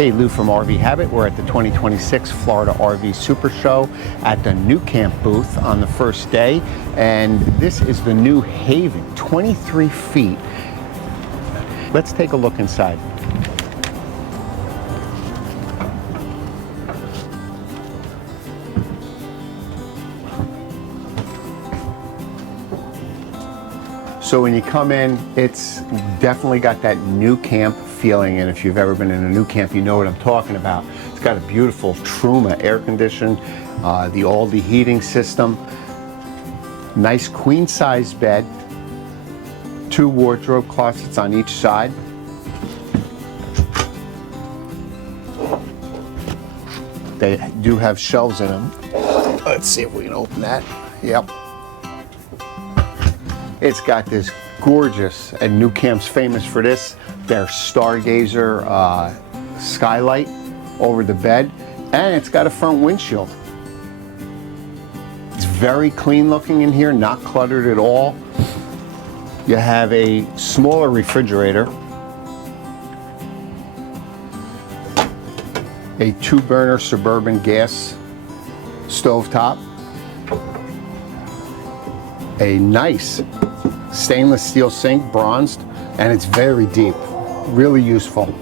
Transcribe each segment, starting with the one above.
Hey, Lou from RV Habit. We're at the 2026 Florida RV Supershow at the nuCamp booth on the first day. And this is the new Haven, 23 feet. Let's take a look inside. So when you come in, it's definitely got that nuCamp feeling, and if you've ever been in a nuCamp, you know what I'm talking about. It's got a beautiful Truma air condition, the Aldi heating system, nice queen size bed, 2 wardrobe closets on each side. They do have shelves in them. Let's see if we can open that. Yep. It's got this gorgeous, and nuCamp's famous for this, their Stargazer skylight over the bed, and it's got a front windshield. It's very clean looking in here, not cluttered at all. You have a smaller refrigerator, a 2-burner Suburban gas stovetop, a nice stainless steel sink, bronzed, and it's very deep, really useful.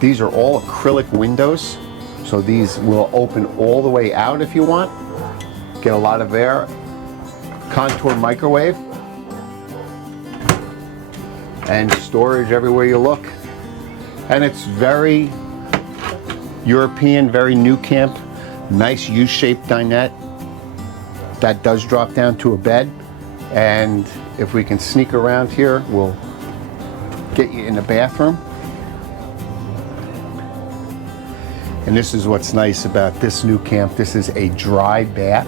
These are all acrylic windows, so these will open all the way out if you want. Get a lot of air. Contour microwave. And storage everywhere you look. And it's very European, very nuCamp. Nice U-shaped dinette. That does drop down to a bed. And if we can sneak around here, we'll get you in the bathroom. And this is what's nice about this nuCamp. This is a dry bath,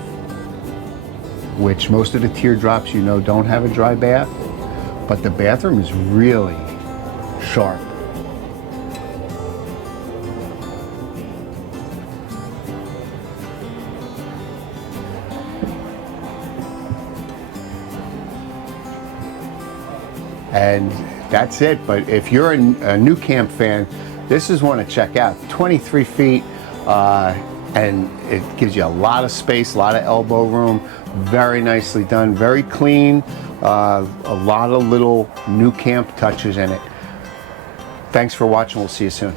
which most of the teardrops, you know, don't have a dry bath. But the bathroom is really sharp. And that's it. But if you're a nuCamp fan, this is one to check out. 23 feet, and it gives you a lot of space, a lot of elbow room. Very nicely done, very clean. A lot of little nuCamp touches in it. Thanks for watching. We'll see you soon.